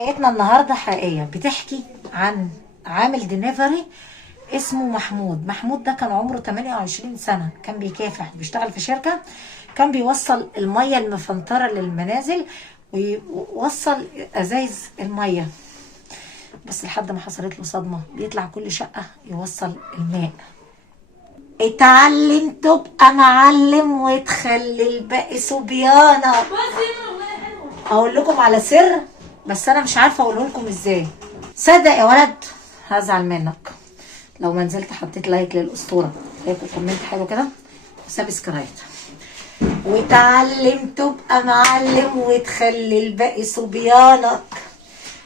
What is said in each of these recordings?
حكايتنا النهارده حقيقيه بتحكي عن عامل ديليفري اسمه محمود. محمود ده كان عمره 28 سنه، كان بيكافح، بيشتغل في شركه، كان بيوصل الميه المفلتره للمنازل ويوصل ازايز الميه، بس لحد ما حصلت له صدمه، بيطلع كل شقه يوصل الماء. اتعلم تبقى معلم وتخلي الباقي صبيانه. اقول لكم على سر بس انا مش عارفه اقوله لكم ازاي. صدق يا ولد هزعل منك لو ما نزلت حطيت لايك للاسطوره، لايك وكومنت حلو كده وسبسكرايب. وتعلم تبقى معلم وتخلي الباقي صبيانك.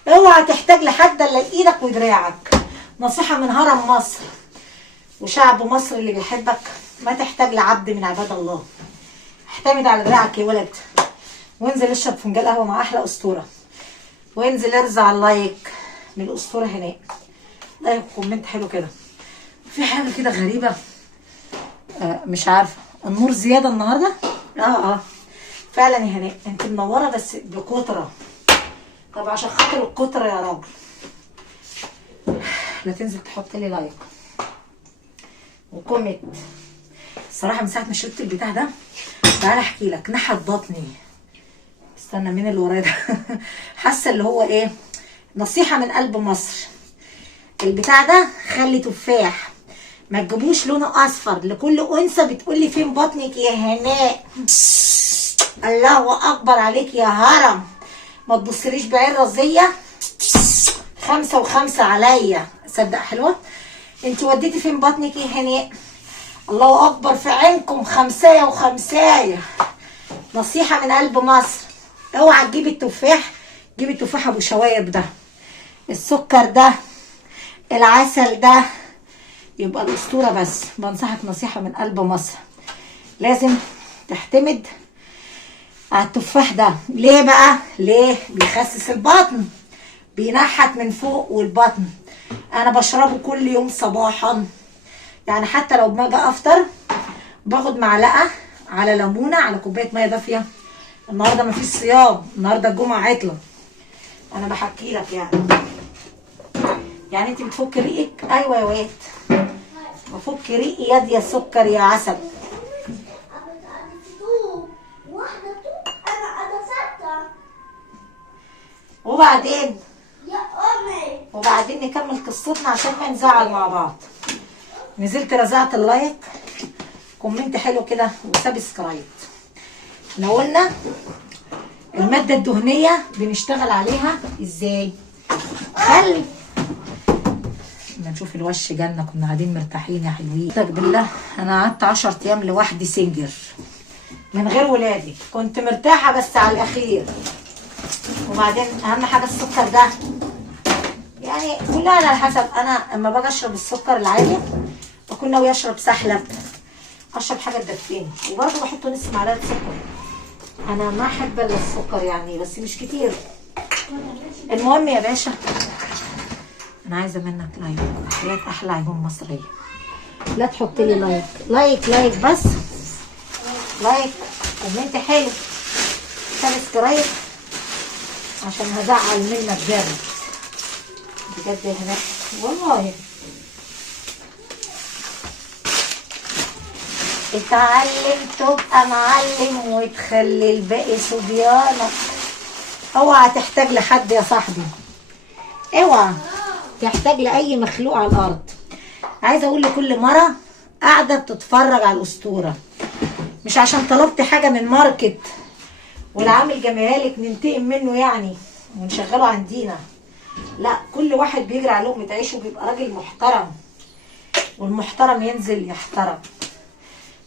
اوعى تحتاج لحد الا لايدك ودراعك. نصيحه من هرم مصر وشعب مصر اللي بيحبك، ما تحتاج لعبد من عباد الله. اعتمد على دراعك يا ولد، وانزل اشرب فنجان قهوه مع احلى اسطوره، وانزل ارزع اللايك من الاسطوره هناك، لايك وكومنت حلو كده. في حاجه كده غريبه، مش عارفه، النور زياده النهارده. فعلا يا هناء انت منوره بس بكتره. طب عشان خاطر الكتره يا راجل لا تنزل تحط لي لايك وكومنت. الصراحه من ساعه ما شربت البتاع ده، تعالى احكي لك، نحت بطني. استنى مين اللي ورايا ده؟ حاسه اللي هو ايه، نصيحه من قلب مصر. البتاع ده خلي تفاح، ما تجيبوش لونه اصفر. لكل انثى بتقول لي فين بطنك يا هناء، الله اكبر عليك يا هرم، ما تبصليش بعين رزيه. 5 و5 عليا، صدق حلوه. انت وديتي فين بطنك يا هناء؟ الله اكبر في عينكم، 5 و5. نصيحه من قلب مصر، اوعى تجيب التفاح، جيب التفاح ابو شوايب ده، السكر ده، العسل ده، يبقى الاسطوره. بس بنصحك نصيحه من قلب مصر، لازم تعتمد على التفاح ده. ليه بقى؟ ليه؟ بيخسس البطن، بينحت من فوق والبطن. انا بشربه كل يوم صباحا، يعني حتى لو باجي افطر باخد معلقه على ليمونه على كوبايه ميه دافيه. النهارده مفيش صيام، النهارده الجمعه عطله. انا بحكي لك يعني انت بتفك ريقك؟ ايوه يا واد، بفك ريقي يد يا سكر يا عسل. وبعدين نكمل قصتنا عشان ما نزعل مع بعض. نزلت رزعت اللايك، كومنت حلو كده وسبسكرايب. احنا قلنا المادة الدهنية بنشتغل عليها ازاي؟ خلي ما نشوف الوش جنة، كنا قاعدين مرتاحين يا حلوين. بالله انا قعدت 10 ايام لوحدي سنجر من غير ولادي، كنت مرتاحة بس على الاخير. وبعدين اهم حاجة السكر ده، يعني كلها على حسب. انا اما باجي اشرب السكر العادي بكون ناوي اشرب سحلب، اشرب حاجة تدفيني، وبرضه بحط نص معلقة سكر. انا ما احب الا السكر يعني، بس مش كتير. المهم يا باشا، انا عايزه منك لايك، حياه احلى عيون مصريه. لا تحط لي لايك لايك لايك بس، لايك كومنت حلو سبسكرايب، عشان هزعل منك جامد بجد يا هناء والله. اتعلم تبقى معلم وتخلي الباقي صبيانك. اوعى تحتاج لحد يا صاحبي، اوعى تحتاج لاي مخلوق على الارض. عايزه اقول لكل مره قاعده بتتفرج على الاسطوره، مش عشان طلبت حاجه من ماركت والعامل جابها لك ننتقم منه يعني ونشغله عندينا. لا، كل واحد بيجري على لقمه عيشه وبيبقى راجل محترم، والمحترم ينزل يحترم.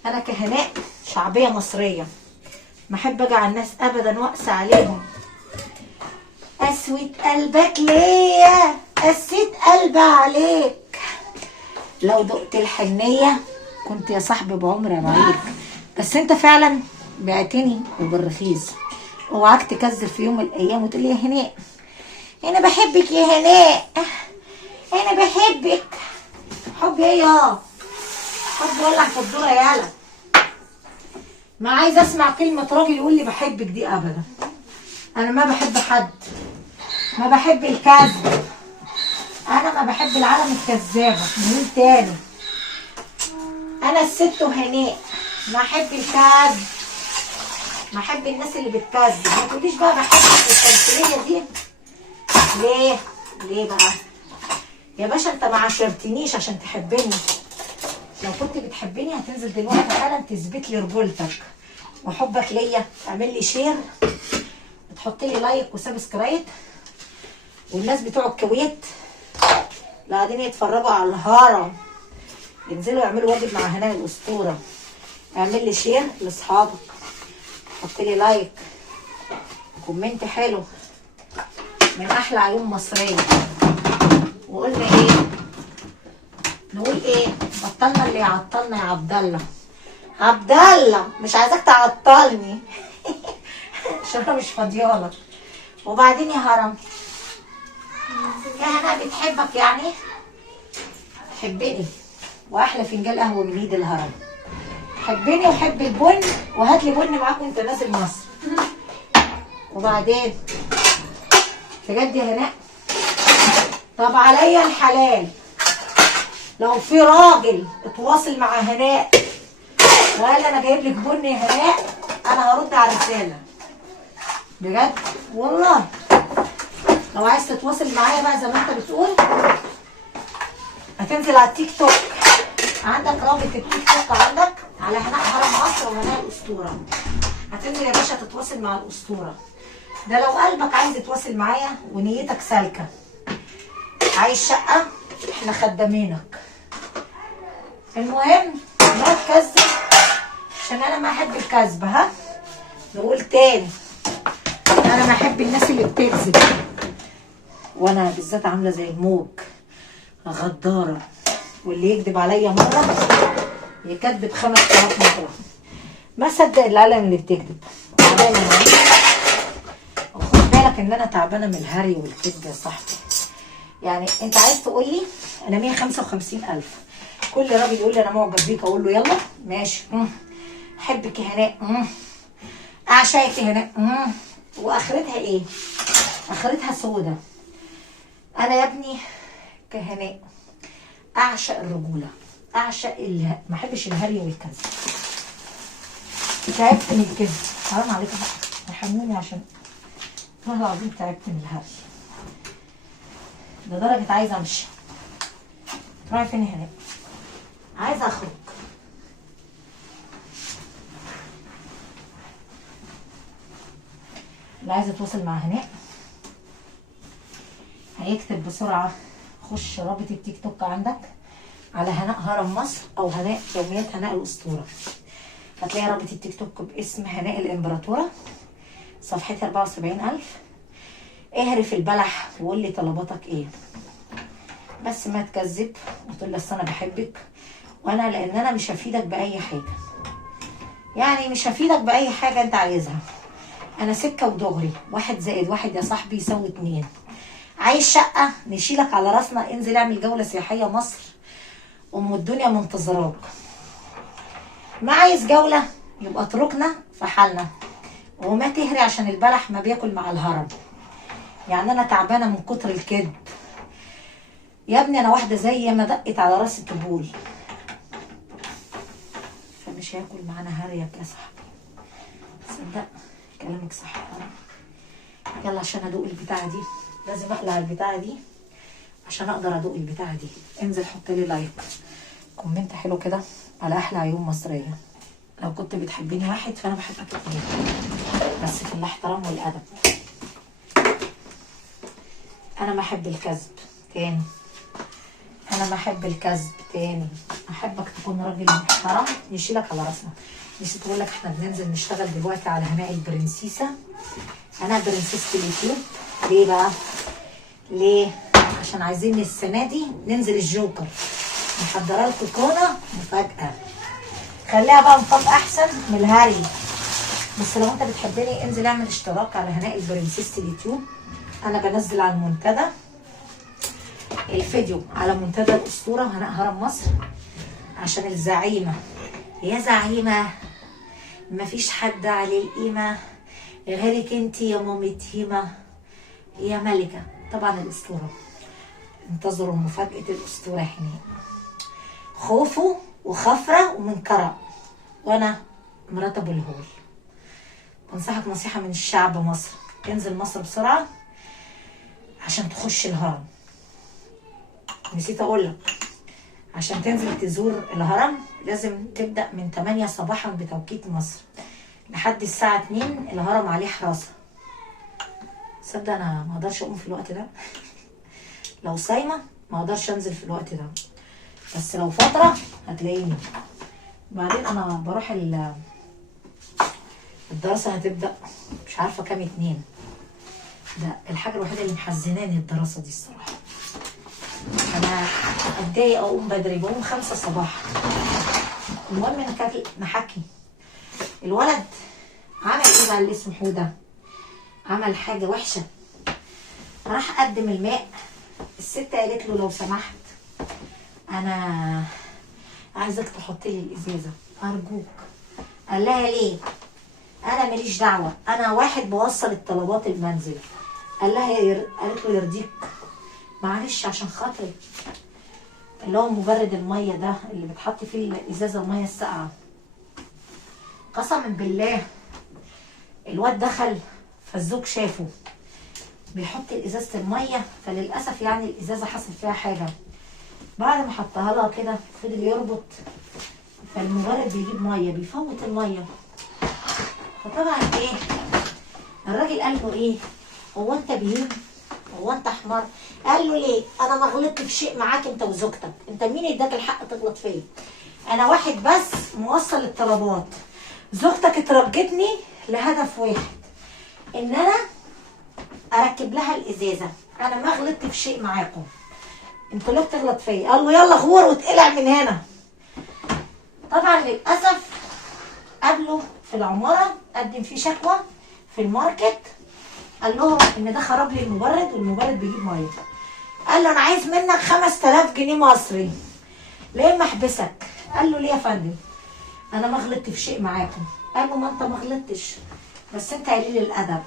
انا كهناء شعبيه مصريه، ما احب اجي على الناس ابدا واقسى عليهم. قسوة قلبك ليا قسيت قلبي عليك، لو دقت الحنيه كنت يا صاحبي بعمر ابعيك، بس انت فعلا بعتني وبالرخيص. اوعاك تكذب في يوم من الايام وتقول لي يا هناء انا بحبك يا هناء، انا بحبك. حب ايه يا حب؟ ولع في الدوره يالا. ما عايز اسمع كلمه راجل يقول لي بحبك دي ابدا. انا ما بحب حد، ما بحب الكذب، انا ما بحب العالم الكذابه. مين تاني؟ انا الست وهناء ما احب الكذب، ما احب الناس اللي بتكذب. ما تقوليش بقى بحب التمثيليه دي. ليه؟ ليه بقى يا باشا؟ انت ما عاشرتنيش عشان تحبني. لو كنت بتحبني هتنزل دلوقتي حالا تثبت لي رجولتك وحبك ليا. اعمل لي شير، تحط لي لايك وسبسكرايب. والناس بتوع الكويت اللي قاعدين يتفرجوا على الهرم ينزلوا يعملوا واجب مع هناء الاسطوره. اعمل لي شير لاصحابك، حط لي لايك، كومنت حلو من احلى عيون مصريه. وقلنا ايه؟ نقول ايه؟ بطلنا اللي يعطلنا يا عبد الله. عبد الله مش عايزاك تعطلني عشان انا مش فاضيالك. وبعدين يا هرم، يا هنا بتحبك يعني؟ حبني واحلى فنجان قهوه من ايد الهرم. حبني وحب البن، وهات لي بن معاك وانت نازل مصر. وبعدين بجد يا هناء، طب عليا الحلال لو في راجل اتواصل مع هناء وقال انا جايب لك بن يا هناء، انا هرد على الرساله بجد والله. لو عايز تتواصل معايا بقى زي ما انت بتقول، هتنزل على التيك توك، عندك رابط التيك توك عندك على هناء هرم مصر وهناء الاسطوره. هتنزل يا باشا تتواصل مع الاسطوره. ده لو قلبك عايز يتواصل معايا ونيتك سالكه. عايز شقه؟ احنا خدامينك. المهم ما تكذب عشان انا ما احب الكذب. ها نقول تاني، انا ما احب الناس اللي بتكذب، وانا بالذات عامله زي الموج غداره، واللي يكذب عليا مره يكذب 5000 مره. ما صدق العالم اللي بتكذب. تعبانه وخد بالك ان انا تعبانه من الهري والكذب يا صاحبي. يعني انت عايز تقول لي انا 155,000، كل راجل يقول لي انا معجب بيك اقول له يلا ماشي. احبك يا هناء، اعشقك يا هناء. واخرتها ايه؟ اخرتها سودة. انا يا ابني كهناء اعشق الرجوله، اعشق ما احبش الهري والكذب. تعبت من الكذب، حرام عليك بقى، ارحموني عشان والله العظيم تعبت من الهري لدرجه عايزه امشي. تروحي فين يا هناء؟ عايزه اخرج. اللي عايز يتواصل مع هناء هيكتب بسرعه، خش رابط التيك توك عندك على هناء هرم مصر او هناء يوميات هناء الاسطوره. هتلاقي رابط التيك توك باسم هناء الامبراطوره، صفحتي 74,000. اهرف البلح وقول لي طلباتك ايه، بس ما تكذب وتقول لي اصل انا بحبك. وانا لان انا مش هفيدك باي حاجه، يعني مش هفيدك باي حاجه انت عايزها. انا سكه ودغري، 1+1 يا صاحبي يساوي 2. عايز شقه نشيلك على راسنا، انزل اعمل جوله سياحيه مصر الدنيا منتظراك. ما عايز جوله يبقى اتركنا في حالنا وما تهري عشان البلح ما بياكل مع الهرم. يعني انا تعبانه من كتر الكذب يا ابني. انا واحده زي ما دقت على راس الطبول، فمش هياكل معانا هريك يا صاحبي. صدق كلامك صح. يلا عشان ادوق البتاعه دي لازم اقلع البتاعه دي عشان اقدر ادوق البتاعه دي. انزل حط لي لايك، كومنت حلو كده على احلى عيون مصريه. لو كنت بتحبيني 1 فانا بحبك 2، بس في الاحترام والادب. انا ما احب الكذب تاني، انا ما احب الكذب تاني. احبك تكون راجل محترم يشيلك على راسنا. نسيت اقول لك احنا بننزل نشتغل دلوقتي على هناء البرنسيسه، هناء برنسيسه اليوتيوب. ليه بقى؟ ليه؟ عشان عايزين السنه دي ننزل الجوكر، محضره لكم كوره مفاجاه. خليها بقى نطاق احسن من الهري. بس لو انت بتحبني انزل اعمل اشتراك على هناء البرنسيسه اليوتيوب. انا بنزل على المنتدى الفيديو على منتدى الاسطوره وهناء هرم مصر، عشان الزعيمه يا زعيمه مفيش حد عليه القيمه غيرك انتي يا مامة هيمه. يا ملكة. طبعا الأسطورة، انتظروا مفاجأة الأسطورة هنا. خوفو وخفرة ومنكرة، وأنا مرات أبو الهول. بنصحك نصيحة من الشعب مصر، انزل مصر بسرعة عشان تخش الهرم. نسيت أقولك، عشان تنزل تزور الهرم لازم تبدأ من 8 صباحا بتوقيت مصر لحد الساعة 2. الهرم عليه حراسة. صدق أنا ما أقدرش أقوم في الوقت ده، لو صايمة ما أقدرش أنزل في الوقت ده، بس لو فترة هتلاقيني. بعدين أنا بروح الدراسة هتبدأ مش عارفة كام 2. ده الحاجة الوحيدة اللي محزناني الدراسة دي الصراحة. أنا أتضايق أقوم بدري، بقوم 5 صباحا. المهم نحكي. الولد عمل ايه بقى اللي اسمه حودة؟ عمل حاجة وحشة، راح قدم الماء. الست قالت له لو سمحت انا عايزك تحط لي الازازة ارجوك. قال لها ليه؟ انا ماليش دعوة، انا واحد بوصل الطلبات المنزل. قال لها قالت له يرضيك معلش عشان خاطري، اللي هو مبرد المية ده اللي بتحط فيه الازازة المية الساقعة. قسما بالله الواد دخل فالزوج شافه بيحط ازازه الميه، فللاسف يعني الازازه حصل فيها حاجه. بعد ما حطها لها كده فضل يربط، فالمبرد بيجيب ميه بيفوت الميه. فطبعا ايه الراجل قال له ايه؟ هو انت بهيم؟ هو انت حمار؟ قال له ليه؟ انا ما غلطت في شيء معاك انت وزوجتك، انت مين اداك الحق تغلط فيا؟ انا واحد بس موصل الطلبات، زوجتك اترجتني لهدف واحد، ان انا اركب لها الازازه، انا ما غلطت في شيء معاكم، انتوا ليه بتغلط فيا؟ قال له يلا غور واتقلع من هنا. طبعا للاسف قابله في العماره، قدم فيه شكوى في الماركت، قال لهم ان ده خرب لي المبرد والمبرد بيجيب ميه. قال له انا عايز منك 5000 جنيه مصري لا اما احبسك. قال له ليه يا فندم؟ انا ما غلطت في شيء معاكم. قال له ما انت ما غلطتش، بس انت قليل الادب،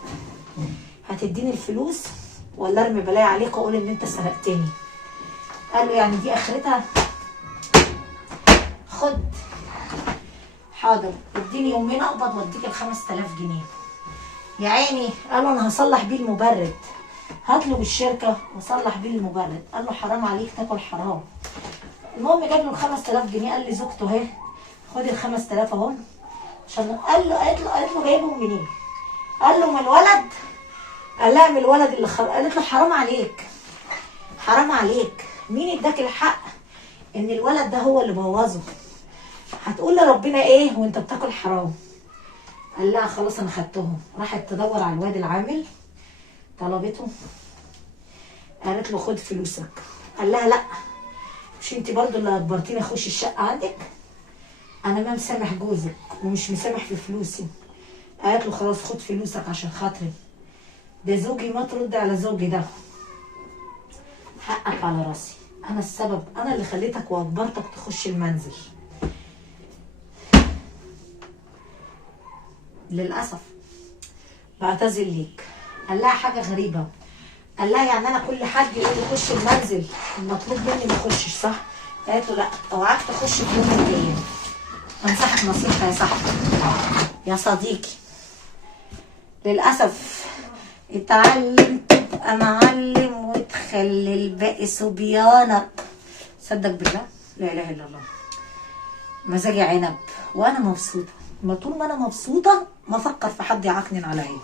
هتديني الفلوس ولا ارمي بلاي عليك واقول ان انت سرقتني؟ قال له يعني دي اخرتها؟ خد حاضر اديني يومين اقبض واديك ال 5000 جنيه. يا عيني قال له انا هصلح بيه المبرد، هاطلب الشركه وصلح بيه المبرد. قال له حرام عليك تاكل حرام. المهم جاب له ال 5000 جنيه، قال لزوجته اهي خد ال 5000 اهو، عشان قالت له جايبهم منين؟ قال له من الولد. قال لها من الولد اللي قالت له حرام عليك، حرام عليك، مين اداك الحق ان الولد ده هو اللي بوظه؟ هتقول لربنا ايه وانت بتاكل حرام؟ قال لها خلاص انا خدتهم. راحت تدور على الواد العامل، طلبته، قالت له خد فلوسك. قال لها لا، مش انت برضو اللي اجبرتيني اخش الشقه عندك؟ انا ما مسامح جوزك ومش مسامح في فلوسي. قالت له خلاص خد فلوسك عشان خاطري، ده زوجي، ما ترد على زوجي ده، حقك على راسي، انا السبب، انا اللي خليتك واجبرتك تخش المنزل. للاسف بعتذر ليك. قال لها حاجه غريبه، قال لها يعني انا كل حد يقول لي خش المنزل المطلوب مني ما اخشش صح؟ قالت له لا، اوعاك تخش في يوم من الايام. انصحك نصيحه يا صاحبي يا صديقي، للاسف اتعلم تبقى معلم وتخلي الباقي صبيانك. صدق بالله لا اله الا الله، مزاجي عنب وانا مبسوطه، ما طول ما انا مبسوطه ما افكر في حد يعكنن عليا.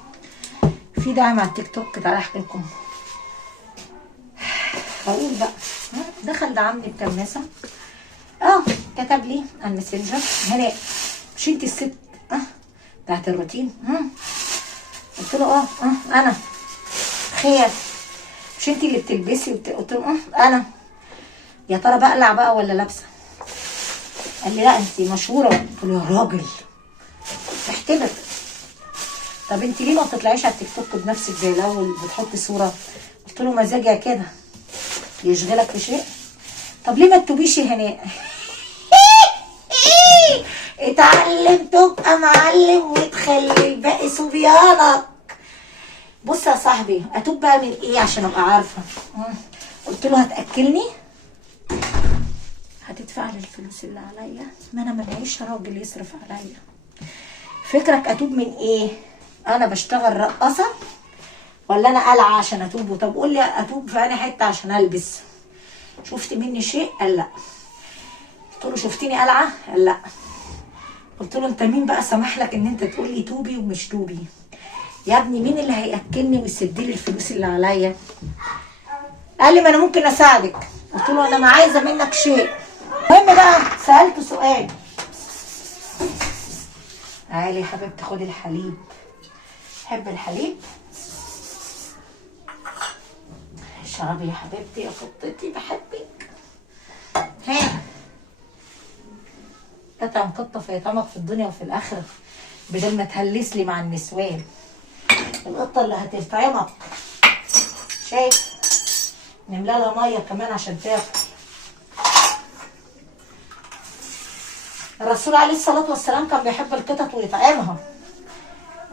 في دعم على التيك توك، تعالى احكي لكم. اقول بقى دخل دعمني بكماسه، كتب لي على الماسنجر هناء مش انت الست بتاعت الروتين؟ قلت له انا خير، مش انت اللي بتلبسي قلت له انا. يا ترى بقلع بقى ولا لابسه؟ قال لي لا انت مشهوره. قلت له يا راجل احتبك، طب انت ليه ما بتطلعيش على التيك توك بنفسك زي الاول بتحطي صوره؟ قلت له مزاجي كده، يشغلك في شيء؟ طب ليه ما تتوبيش يا هناء؟ اتعلم تبقى معلم وتخلي الباقي صبيانك. بص يا صاحبي، اتوب بقى من ايه عشان ابقى عارفه؟ قلت له هتاكلني، هتدفع لي الفلوس اللي عليا، ما انا مليش راجل يصرف عليا. فكرك اتوب من ايه؟ انا بشتغل رقاصه ولا انا قلعه عشان اتوب؟ طب قول لي اتوب في انهي حته عشان البس؟ شفت مني شيء؟ قال لا. قلت له شفتني قلعه؟ قال لا. قلت له انت مين بقى سمح لك ان انت تقول لي توبي ومش توبي؟ يا ابني مين اللي هياكلني ويسد لي الفلوس اللي عليا؟ قال لي ما انا ممكن اساعدك. قلت له انا ما عايزه منك شيء. المهم بقى سالته سؤال. تعالي يا حبيبتي خدي الحليب، تحب الحليب؟ اشربي يا حبيبتي يا قطتي بحبك. ها تطعم قطه فيطعمك في الدنيا وفي الاخره، بدل ما تهلس لي مع النسوان. القطه اللي هتطعمك، شايف؟ نملى لها ميه كمان عشان تاكل. الرسول عليه الصلاه والسلام كان بيحب القطط ويطعمها،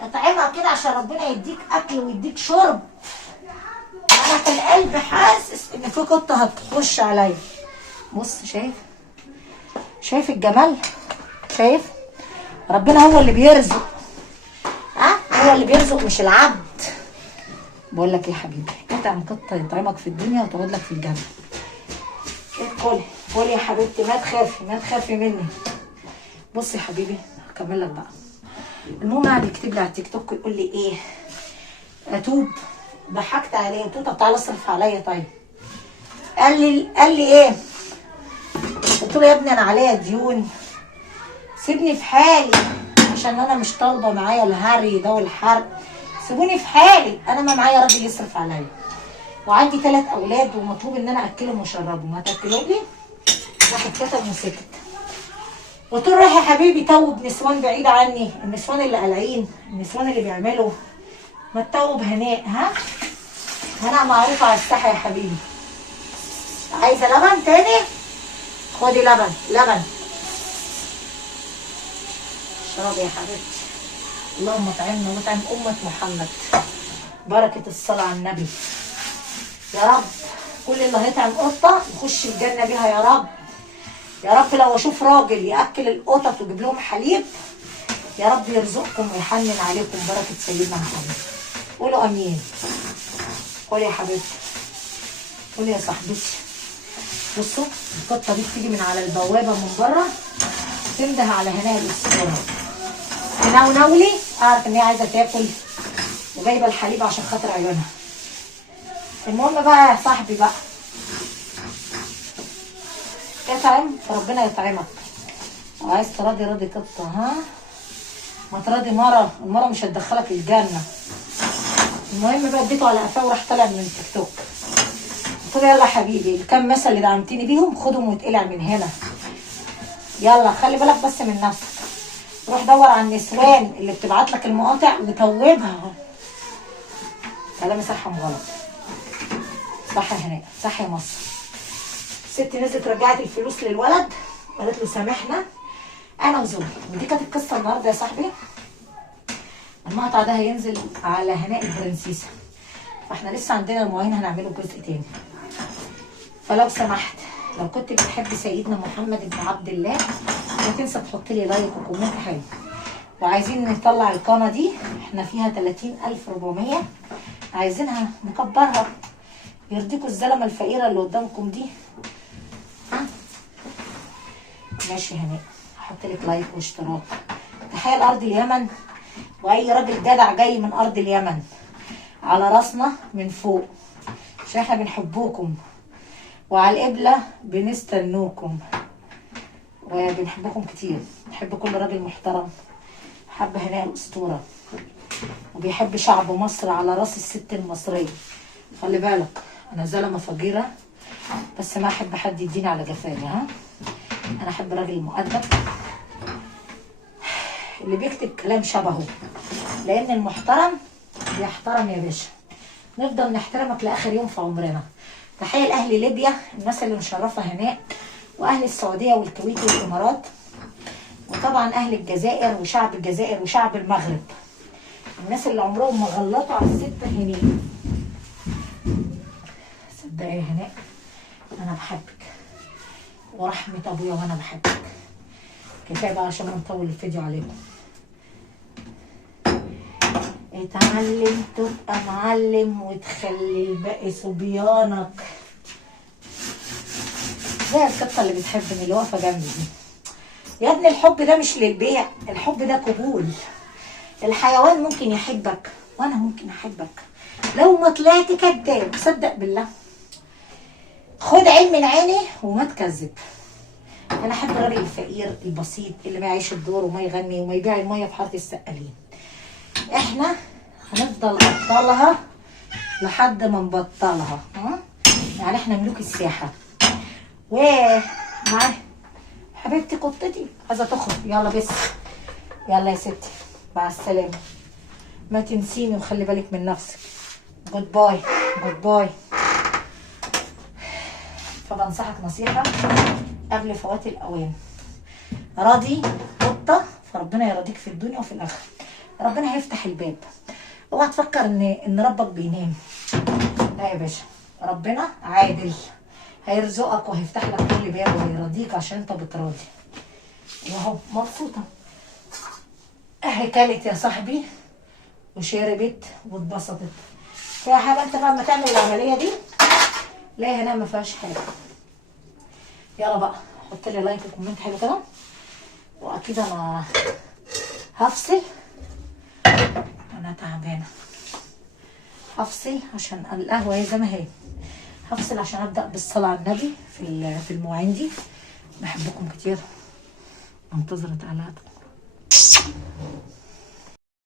يطعمها كده عشان ربنا يديك اكل ويديك شرب. انا في القلب حاسس ان في قطه هتخش عليا. بص شايف الجمال؟ شايف ربنا هو اللي بيرزق، هو اللي بيرزق مش العبد. بقول لك ايه يا حبيبي، اطعم قطه يطعمك في الدنيا وتقعد لك في الجنه. كلي يا حبيبتي، ما تخافي مني. بص يا حبيبي هكمل لك بقى. المهم قعد يكتب لي على التيك توك يقول لي ايه، اتوب. ضحكت عليه، قلت له طب تعالى اصرف عليا. طيب قال لي ايه؟ قلت له يا ابني انا عليا ديون، سيبني في حالي عشان انا مش طالبه معايا الهري ده والحرق. سيبوني في حالي، انا ما معايا راجل يصرف عليا، وعندي 3 اولاد ومطلوب ان انا اكلهم واشربهم، هتاكلهم لي؟ راح اتكتم وسكت. قلت له روح يا حبيبي توب نسوان بعيده عني، النسوان اللي قالعين، النسوان اللي بيعملوا، ما تتوب هناء. هناء معروفه على الساحه يا حبيبي. عايزه لبن تاني؟ خدي لبن. اشربي يا حبيبتي. اللهم اطعمنا واطعم امه محمد. بركه الصلاه على النبي يا رب. كل اللي هيطعم قطه يخش الجنه بيها يا رب. يا رب لو اشوف راجل ياكل القطط ويجيب لهم حليب، يا رب يرزقكم ويحنن عليكم بركه سيدنا محمد. قولوا امين. قولي يا حبيبتي، قولي يا صاحبتي. بصوا القطه دي بتيجي من على البوابه من بره تنده على هناء الاسطوره، تنونولي اعرف ان هي عايزه تاكل وجايبه الحليب عشان خاطر عيونها. المهم بقى يا صاحبي بقى، اطعم فربنا يطعمك. وعايز تراضي راضي قطه، ما تراضي المره مش هتدخلك الجنه. المهم بقى اديته على قفاه وراح طالع من التيك توك. قلت له يلا يا حبيبي، الكام مثل اللي دعمتني بيهم خدهم واتقلع من هنا. يلا خلي بالك بس من نفسك. روح دور على النسوان اللي بتبعت لك المقاطع وتوبها. كلامي صح ام غلط؟ صح يا هناء، صح يا مصر. الست نزلت رجعت الفلوس للولد، قالت له سامحنا انا وزوجي. ودي كانت القصه النهارده يا صاحبي. المقطع ده هينزل على هناء البرنسيسه، فاحنا لسه عندنا المواعين هنعمله جزء تاني. فلو سمحت لو كنت بتحب سيدنا محمد بن عبد الله لا تنسى تحط لي لايك وكومنت حلو. وعايزين نطلع القناه دي، احنا فيها 30,400، عايزينها نكبرها يرضيكوا الزلمه الفقيره اللي قدامكم دي. ماشي هناء، هحط لك لايك واشتراك. تحيه لارض اليمن واي راجل جدع جاي من ارض اليمن، على راسنا من فوق عشان احنا بنحبوكم، وعلى القبله بنستنوكم وبنحبكم كتير. بنحب كل راجل محترم، بحب هناء الاسطوره، وبيحب شعب مصر على راس الست المصريه. خلي بالك انا زلمه فقيره بس ما احب حد يديني على جفاني. انا احب الراجل المؤدب اللي بيكتب كلام شبهه، لان المحترم بيحترم يا باشا. نفضل نحترمك لاخر يوم في عمرنا. تحيه لاهل ليبيا، الناس اللي مشرفه هناك، واهل السعوديه والكويت والامارات، وطبعا اهل الجزائر وشعب الجزائر وشعب المغرب. الناس اللي عمرهم ما غلطوا على الست هناء. صدقي يا هناء انا بحبك ورحمة ابويا وانا بحبك. كفايه بقى عشان ما نطول الفيديو عليكم. اتعلم تبقى معلم وتخلي الباقي صبيانك. زي القطه اللي بتحبني اللي واقفه جنبي دي. يا ابني الحب ده مش للبيع، الحب ده قبول. الحيوان ممكن يحبك وانا ممكن احبك لو ما طلعت كداب. صدق بالله، خد عين من عيني وما تكذب. انا احب الراجل الفقير البسيط اللي ما يعيش الدور وما يغني وما يبيع الميه في حاره السقالين. احنا هنفضل ابطالها لحد ما نبطلها. يعني احنا ملوك الساحه. معايا حبيبتي قطتي عايزه تخرج. يلا بس يلا يا ستي مع السلامه. ما تنسيني وخلي بالك من نفسك. جود باي جود باي. فبنصحك نصيحه قبل فوات الاوان. راضي قطه فربنا يرضيك في الدنيا وفي الاخره. ربنا هيفتح الباب. اوعى تفكر ان ربك بينام. لا يا باشا، ربنا عادل، هيرزقك وهيفتح لك كل باب وهيرضيك عشان انت بتراضي. واهو مبسوطه. اهي كلت يا صاحبي وشربت واتبسطت. فيها حاجه انت بقى لما تعمل العمليه دي لا هنا ما فيهاش حاجه. يلا بقى حط لي لايك وكومنت حلو كده. واكيد انا هفصل، انا تعبانه. هفصل عشان القهوه هي زي ما هي. هفصل عشان ابدا بالصلاه على النبي في المواعين دي. بحبكم كتير، انتظرت على